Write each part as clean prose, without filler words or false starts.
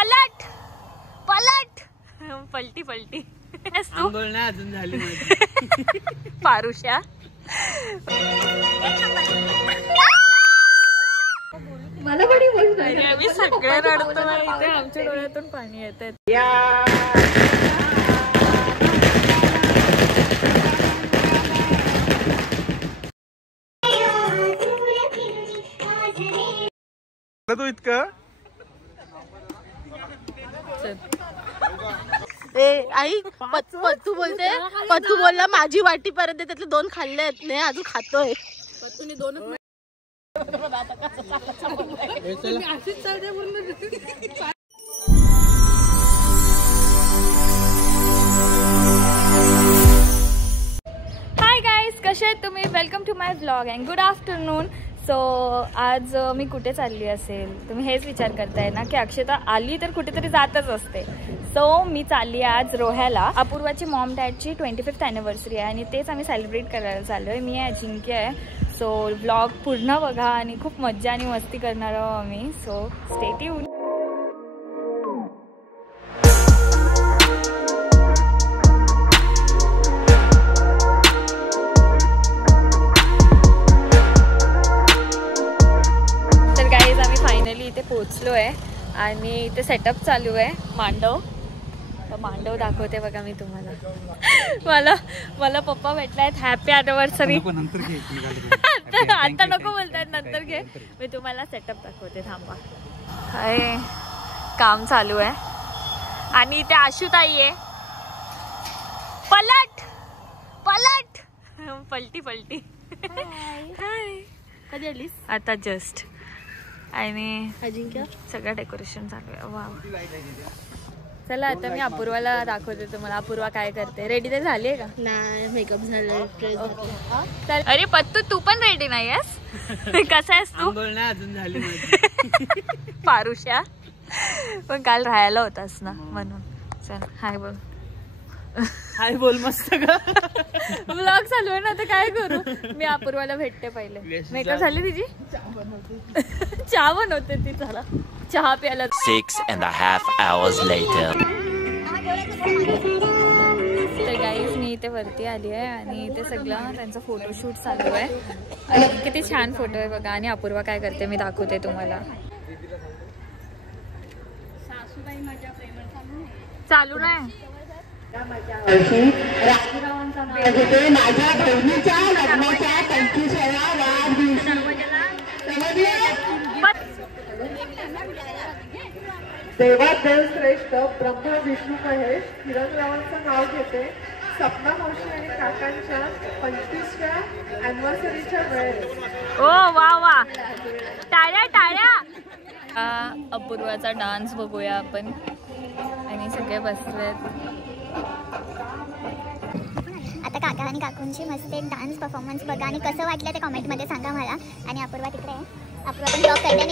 पलट पलट पलटी पलटी आंघोळ नाही अजून झाली माझी पारुष्या. मला पण बोलतो आम्ही सगळे रडतो ना इथे, आमच्या डोळ्यातून पाणी येते. तू इतकं आई पत्तू बोलते, पत्तू बोलला माझी वाटी पर्यंत त्यातले 2 खाल्ले आहेत नाही अजून खातोय. पत्तूने 2च हाय गाईज, कसे आहेत तुम्ही? Welcome to my vlog and good afternoon. So आज मी कुठे चालली असेल तुम्ही हेच विचार करताय ना, की अक्षता आली तर कुठेतरी जातच असते. सो मी चालली आज रोह्याला. अपूर्वाची मॉम डॅडची 25th ॲनिव्हर्सरी आहे आणि तेच आम्ही सेलिब्रेट करायला चाललो आहे. मी आहे, अजिंक्य आहे. सो व्लॉग पूर्ण बघा आणि खूप मज्जा आणि मस्ती करणार आहोत आम्ही. So stay tune. इथे पोहोचलो आहे आणि इथे सेटअप चालू आहे. मांडव दाखवते बघा मी तुम्हाला. मला पप्पा भेटलायत, हॅपी ॲनिव्हर्सरी. आता नको बोलतायत, नंतर घे. मी तुम्हाला सेटअप दाखवते, थांबा. हाय, काम चालू आहे आणि इथे आशुताई आहे. पलट पलट पलटी पलटी. हाय, कधी आलीस? आता जस्ट. आणि अजिंक्य सगळं डेकोरेशन चालू आहे. वाव. चला आता मी अपूर्वाला दाखवते तुम्हाला. अपूर्वा काय करते. रेडी तर झाली आहे का? नाही, मेकअप झालं. अरे पत्तू, तू पण रेडी नाही आहेस? कसा आहेस तू? आंघोळ नाही अजून झाली माझी पारुष्या. पण काल राहायला होतास ना म्हणून. चल हाय बोल. हाय बोल. मस्त ग. व्लॉग चालू आहे ना, तर काय करू. मी अपूर्वाला भेटते पहिले. मेकअप झाली तिची? चहा बनवते ती. चला चहा प्यायला. 6.5 hours later. तर गाईज मी इथे वरती आली आहे आणि इथे सगळं त्यांचं फोटोशूट चालू आहे. आणि किती छान फोटो आहे बघा. आणि अपूर्वा काय करते मी दाखवते तुम्हाला. चालू नाही. माझ्या बहिणीच्या लग्नाच्या 25व्या देवादेव श्रेष्ठ ब्रह्मा विष्णू महेश किरणरावांचं नाव घेते. सपना मावशी आणि काकांच्या 25व्या ॲनिव्हर्सरीच्या वेळेस. ओ वा वा, टाळ्या टाळ्या. अपूर्वाचा डान्स बघूया आपण. आणि सगळे बसलेत. आता काका आणि काकूंची मस्त एक डान्स परफॉर्मन्स बघा आणि कसं वाटलं ते कमेंटमध्ये सांगा मला. आणि अपूर्वा तिकडे आहे. अपूर्वा पण ब्लॉग करते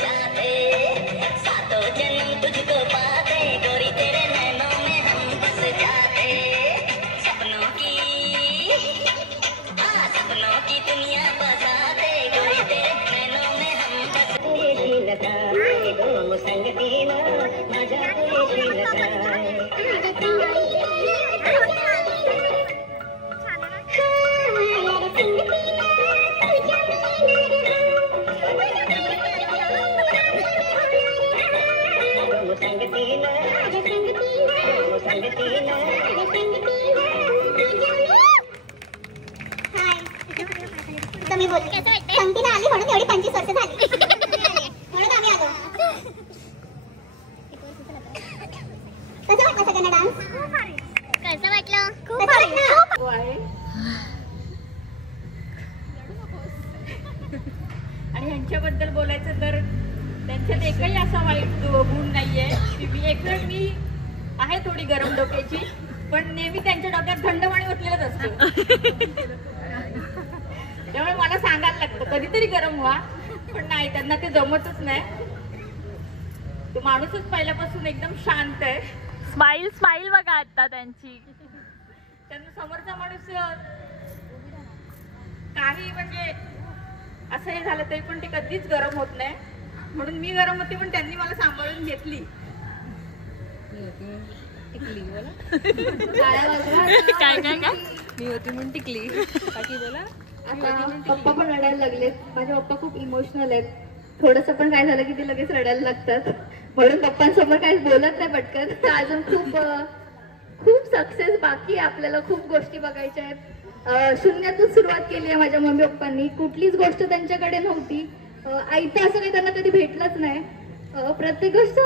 जाते, सातों जन्म तुझको पाते, गोरी तेरे नैनों में हम बस जाते, सपनों की दुनिया बसाते, गोरी तेरे नैनों में हम बस संगतीला माझ्या मी बोलते संगीला आली म्हणून एवढी 25 वर्ष झाली म्हणून आम्ही आलो. कसं वाटलं सगळ्यांना डान्स? कसं वाटलं? खूप भारी. आणि ह्यांच्याबद्दल बोलायचं तर त्यांच्यात एकही असा वाईट गुण नाहीये की मी आहे थोडी गरम डोक्याची, पण नेहमी त्यांच्या डोक्यात थंड पाणी ओतलेलंच असतं. त्यामुळे मला सांगायला लागतं कधीतरी गरम व्हा, पण नाही, त्यांना ते जमतच नाही. तो माणूसच पहिल्यापासून एकदम शांत आहे. स्माइल बघा आता त्यांची. त्यांना समोरचा माणूस काही म्हणजे असं हे झालं तरी पण ते कधीच गरम होत नाही. म्हणून मी गरम होते पण त्यांनी मला सांभाळून घेतली. काय मी होती म्हणून टिकली. बाकी बोला. आता पप्पा पण रडायला लागलेत. माझे पप्पा खूप इमोशनल आहेत. थोडंसं पण काय झालं की ते लगेच रडायला लागतात, म्हणून पप्पांसमोर काहीच बोलत नाही पटकन. अजून खूप सक्सेस बाकी आहे आपल्याला. खूप गोष्टी बघायच्या आहेत. शून्यातून सुरुवात केली आहे माझ्या मम्मी पप्पांनी. कुठलीच गोष्ट त्यांच्याकडे नव्हती. आईचं असं काही त्यांना कधी भेटलंच नाही. प्रत्येक गोष्ट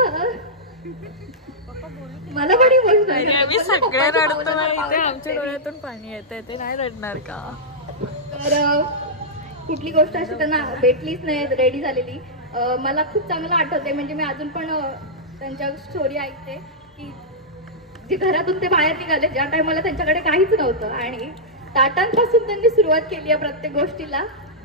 मला पण इमोशनल. आम्ही सगळे रडतो, आमच्या डोळ्यातून पाणी येते. ते नाही रडणार का? तर कुठली गोष्ट अशी त्यांना भेटलीच नाही रेडी झालेली. मला खूप चांगलं आठवते, म्हणजे मी अजून पण त्यांच्या स्टोरी ऐकते की जे घरातून ते बाहेर निघाले ज्या टायमाला त्यांच्याकडे काहीच नव्हतं, आणि ताटांपासून त्यांनी सुरुवात केली आहे प्रत्येक गोष्टीला,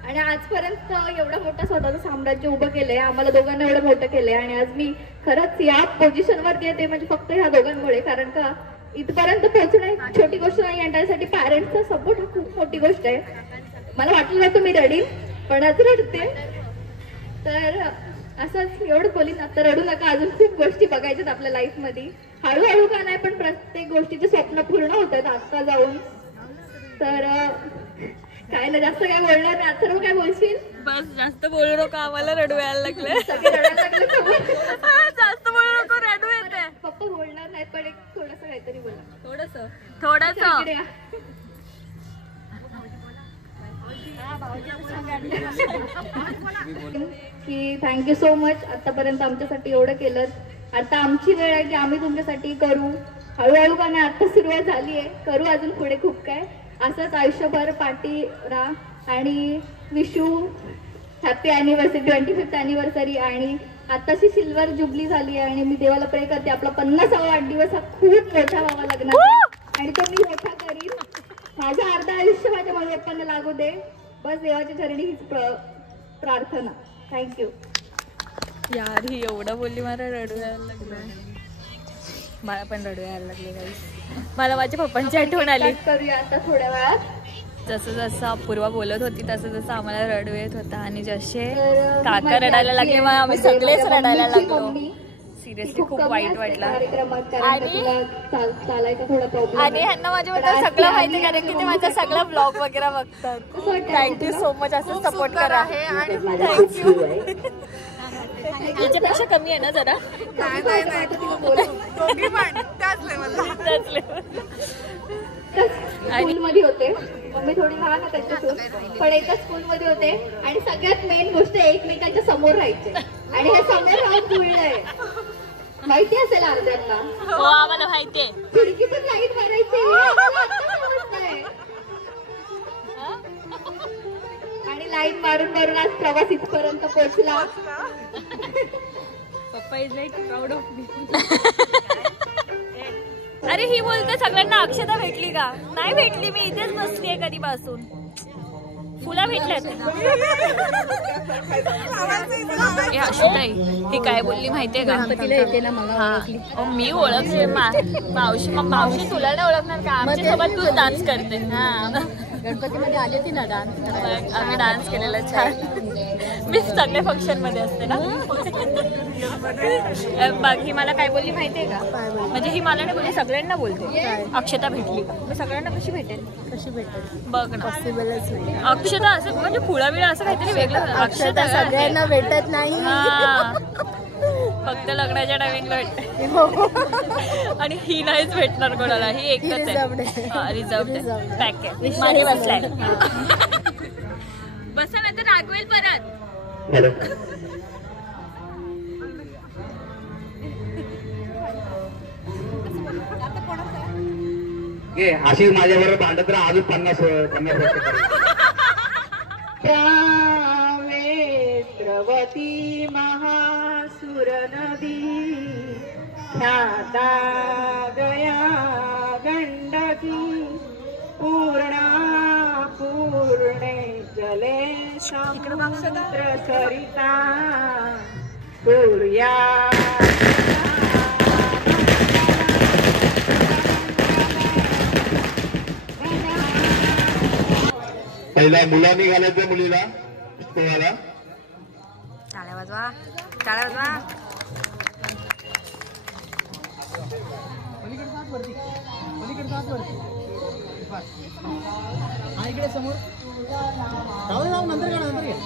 आणि आजपर्यंत एवढं मोठं स्वतःचं साम्राज्य उभं केलंय. आम्हाला दोघांना एवढं मोठं केलंय, आणि आज मी खरंच या पोझिशनवरती येते म्हणजे फक्त ह्या दोघांमुळे. कारण का इथपर्यंत पोहोचणं एक छोटी गोष्ट नाही, आणि त्यासाठी पॅरेंट्सचा सपोर्ट हा खूप मोठी गोष्ट आहे. मला वाटलं नव्हतं मी रडीन, पण आज रडते. तर असंच एवढं बोलीन. आता रडू नका, अजून खूप गोष्टी बघायच्यात आपल्या लाईफमध्ये. हळूहळू का नाही, पण प्रत्येक गोष्टीचे स्वप्न पूर्ण होत आहेत आता जाऊन. तर काय ना, जास्त काय बोलणार नाही. आता काय बोलशील? बस जास्त बोलू नको, आम्हाला रडू यायला लागले. सगळे रडायला लागले. जास्त बोलू नको, रडू येते. पप्पा बोलणार नाही, पण एक थोडंसं काहीतरी बोला. थोडस की थँक्यू सो मच. आतापर्यंत आमच्यासाठी एवढं केलं. आता आमची वेळ आहे की आम्ही तुमच्यासाठी करू. हळूहळू का नाही, आता सुरुवात झाली आहे, करू अजून पुढे खूप काय. असंच आयुष्यभर पाठी राहा. आणि Vishu happy anniversary, 25th anniversary. आणि आताशी सिल्वर जुबली झाली आहे, आणि मी देवाला प्रे करते आपला 50वा वाढदिवस हा खूप मोठा व्हावा लग्नाचा, आणि तो मी मोठा करीन. माझं अर्ध आयुष्य माझ्या मम्मी पप्पांना लागू दे, बस देवाच्या चरणी हीच प्रार्थना. थँक्यू. यार ही एवढं बोलली, मला रडू यायला लागलं. मला पण रडू यायला लागले. मला माझ्या पप्पांची आठवण आली. करूया आता थोड्या वेळात. जसं जसं अपूर्वा बोलत होती तसं जसं आम्हाला रडू येत होता, आणि जसे काका रडायला लागले मग आम्ही सगळेच रडायला लागलो. सिरियसली खूप वाईट वाटलं. आणि ह्यांना माझ्याबद्दल सगळं माहिती, कारण की ते माझा सगळा ब्लॉग वगैरे बघतात. Thank you so much. असं सपोर्ट करा. थँक्यू. याच्यापेक्षा कमी आहे ना जरा. स्कूलमध्ये होते, मम्मी थोडी लहान आहे त्याच्यातून, पण एका स्कूलमध्ये होते. आणि सगळ्यात मेन गोष्ट एकमेकांच्या समोर राहायचे, आणि हे समोर राहून जुळलंय. माहिती असेल अर्ध्यांना. हो आम्हाला माहितीये. खिडकीतून लाईट मारायची, आणि लाईट मारून मारून आज प्रवास इथपर्यंत पोहोचला. पप्पा is like proud of me. अरे ही बोलते सगळ्यांना अक्षता भेटली का? नाही भेटली, मी इथेच बसलीये कधीपासून. फुला भेटल्यात. ही काय बोलली माहितीये का? गणपतीला येते ना मला. मी ओळखते मावशी. मावशी तुला नाही ओळखणार का? आमच्या सोबत तू डान्स करते. हा गणपतीमध्ये आली होती ना डान्स. आम्ही डान्स केलेला छान. मी सगळ्या फंक्शन मध्ये असते ना. बाकी मला काय बोलली माहितीये का? म्हणजे ही मला नाही बोलली, सगळ्यांना बोलते. अक्षता भेटली का? मी सगळ्यांना कशी भेटेल? बघ ना, पॉसिबलच नाही. अक्षता असं म्हणजे फुला बिळा असं काहीतरी वेगळं. अक्षता सगळ्यांना भेटत नाही. फक्त लग्नाच्या टायमिंगला भेटते. आणि ही नाहीच भेटणार कोणाला. ही एकच आहे. रिझर्व पॅक आहे. मागे बसलाय. बसा ना तर रागवेल परत. अशी माझ्याबरोबर भांडत राहा अजून 50 वर्ष. द्रवती महासुर नदी ख्याता गया गंडकी पूर्णा पूर्णे जले समुद्र सरिता सूर्या. पहिला मुलांनी घालायचं मुलीला पोहायला. टाळ्या वाजवा, टाळ्या वाजवा. इकडे समोर नंतर घ्या नंतर घ्या.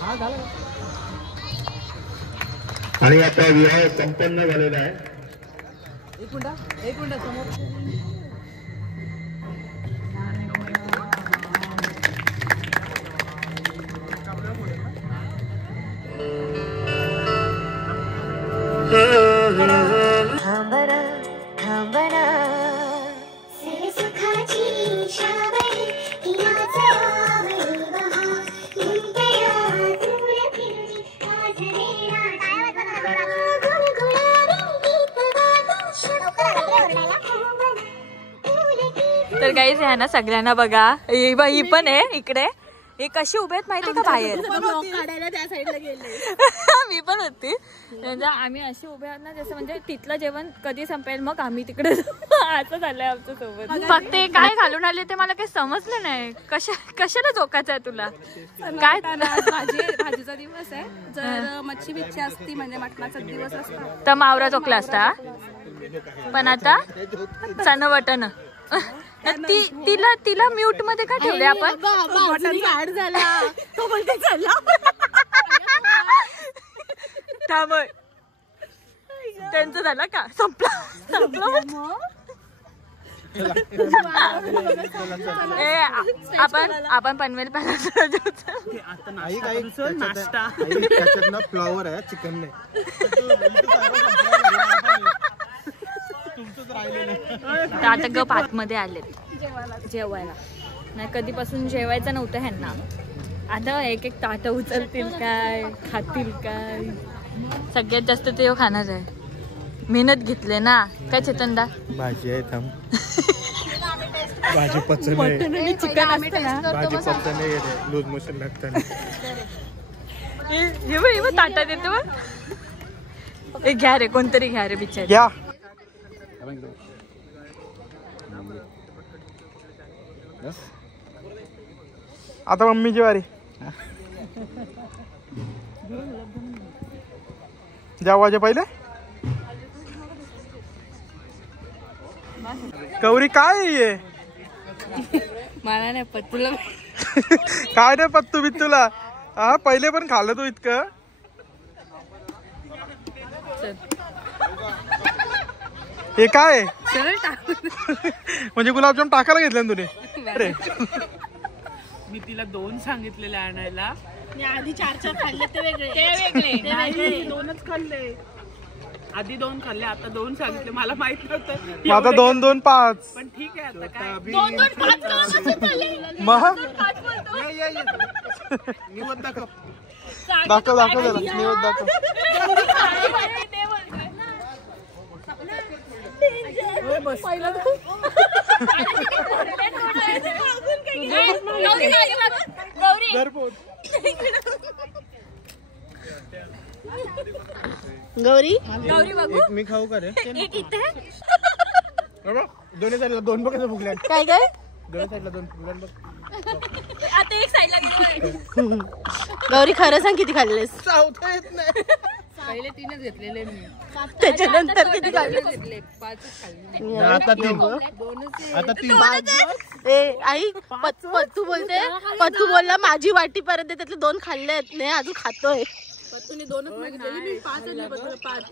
हा झालं. आणि आता विवाह संपन्न झालेला आहे. एक मिनिट समोर. तर गाईज आहे ना, सगळ्यांना बघा. ही पण आहे इकडे. हे कशी उभे आहेत माहिती का बाहेर? त्या साईडला गेले. मी पण होती. म्हणजे आम्ही अशी उभे आहोत ना, जसं म्हणजे तिथलं जेवण कधी संपेल मग आम्ही तिकडे. असं झालंय आमच्या सोबत. फक्त काय घालून आले ते मला काही समजलं नाही. कशाला झोकायचं आहे तुला? काय भाजीचा दिवस आहे. जर मच्छी बिच्छी असती म्हणजे मटणाचा दिवस असता तर मावरा चोकला असता. पण आता चण बटन. तिला म्यूट मध्ये का ठेवले आपण? ऍड झाला तो बोलते चला. त्यामुळे त्यांचं झालं का? संपलं. आपण पनवेल पाहिजे. नाश्ता फ्लॉवर आहे चिकन नाही. आता गप आतमध्ये आले जेवायला. नाही कधीपासून जेवायचं नव्हतं ह्यांना. आता एक एक ताटं उचलतील काय, खातील काय. सगळ्यात जास्त ते खाणार आहे. मेहनत घेतले ना काय चेतनदा? भाजी आहे थांब. भाजी पचन आहे. चिकन असतं ना. भाजी पचन आहे. लूज मोशन लागतं. हे ताटात येतो. घ्या रे, कोणतरी घ्या रे बिचारी. घ्या. आता मम्मीची वारी. जेवायचे पहिले. गौरी काय आहे? मला नाही पत्तूला. काय नाही पत्तू बित्तूला. हा पहिले पण खाल्लं तू इतकं. हे काय म्हणजे गुलाबजाम टाकायला घेतले ना तुने? अरे मी तिला 2 सांगितलेले आणायला. मी आधी 4 खाल्ले ते वेगळे. ते 2च खाल्ले. आधी 2 खाल्ले, आता 2 सांगितले. मला माहित नव्हतं. आता 2 2 5. पण ठीक आहे आता काय. 2 2 5 मग दाखव दाखव त्याला निवेद दाखव. गौरी एक मी खाऊ का रे? दोन्ही साईडला दोन बघ कसं फुगल्या. काय काय दोन्ही साईडला दोन फुगल्या बघ. आता एक साईडला गौरी खरं सांग किती खाल्लेस? चावता येत नाही. पहिले 3च घेतलेले मी. त्याच्यानंतर किती खाल्लेस? घेतले 5च खाल्ले. आता तीन. आता तीन. ए आई पत्तू बोलते. पत्तू बोलला माझी वाटी पर्यंत त्यातले 2 खाल्लेत नाही अजून खातोय. पत्तूने 2च मागितलेली मी 5 आणले. पत्तूला 5.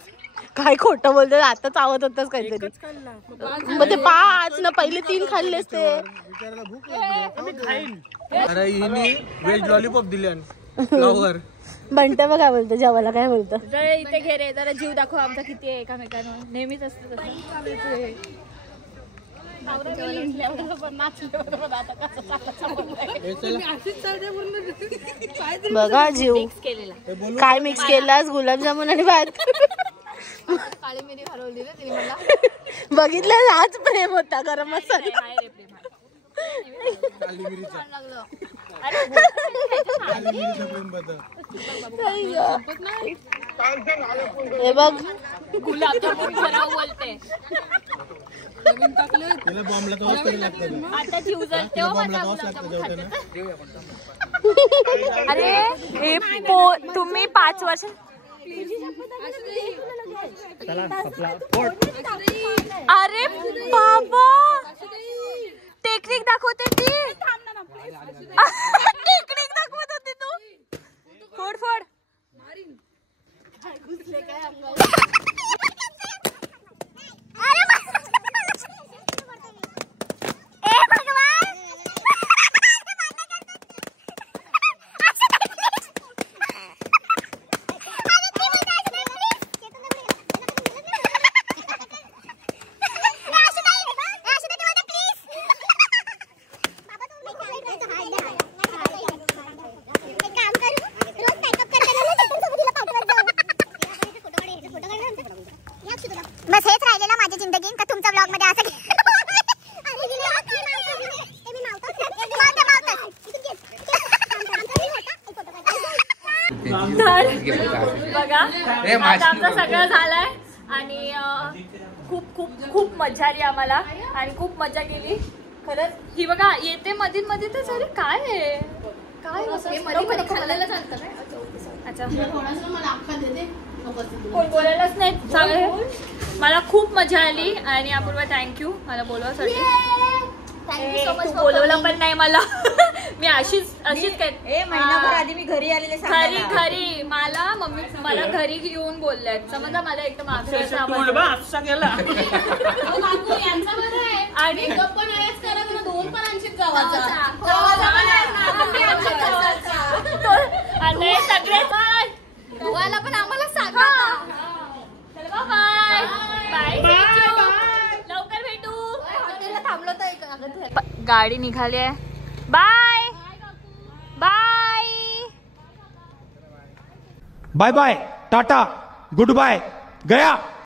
काय खोटं बोलते आता चावत होताच काहीतरी. मग ते 5 ना पहिले 3 खाल्लेस ते. अरे हिने व्हेज लॉलीपॉप दिले फ्लावर. बंटा बघा बोलतो जेवायला काय बोलतो. जरा इथे घे रे, जरा जीव दाखव आमचा किती आहे एकामेकांना. नेहमीच असतं बघा जीव केलेला. काय मिक्स केलास? गुलाबजामुन आणि भात. काळी मिरी हरवली ना तिने मला. बघितलं हाच प्रेम होता गरम मसाला. हे बघ गुलाबजामुन खराब बोलते. आता जीव जलते हो माझा गुलाबजामुन खाते. अरे हे तुम्ही 5 वर्ष अरे बाबा टेक्निक दाखवते ती. टेक्निक दाखवत होती तू. फोड फोड. बस हेच राहिलेला माझ्या जिंदगीत का तुमच्या ब्लॉग मध्ये असं बघा आता आमचं सगळं झालंय आणि खूप खूप खूप मजा आली आम्हाला आणि खूप मजा केली खरंच. ही बघा येते मध्ये मध्ये तर अरे काय आहे काय खाल्लेलं चालतं काय. अच्छा कोण बोलायलाच नाही चांगले. मला खूप मजा आली आणि अपूर्वा थँक्यू मला बोलवासाठी. तू बोलवलं पण नाही मला. मी अशीच काय महिनाभर आधी मी घरी आलेले घरी मला घरी घेऊन बोलल्यात समजा. मला एकदम आणि सगळे गोव्याला पण आम्हाला सांगा. बाय बाय लवकर भेटू. हॉटेलला थांबलो तर गाडी निघाली आहे. Bye bye bye bye tata good bye गया.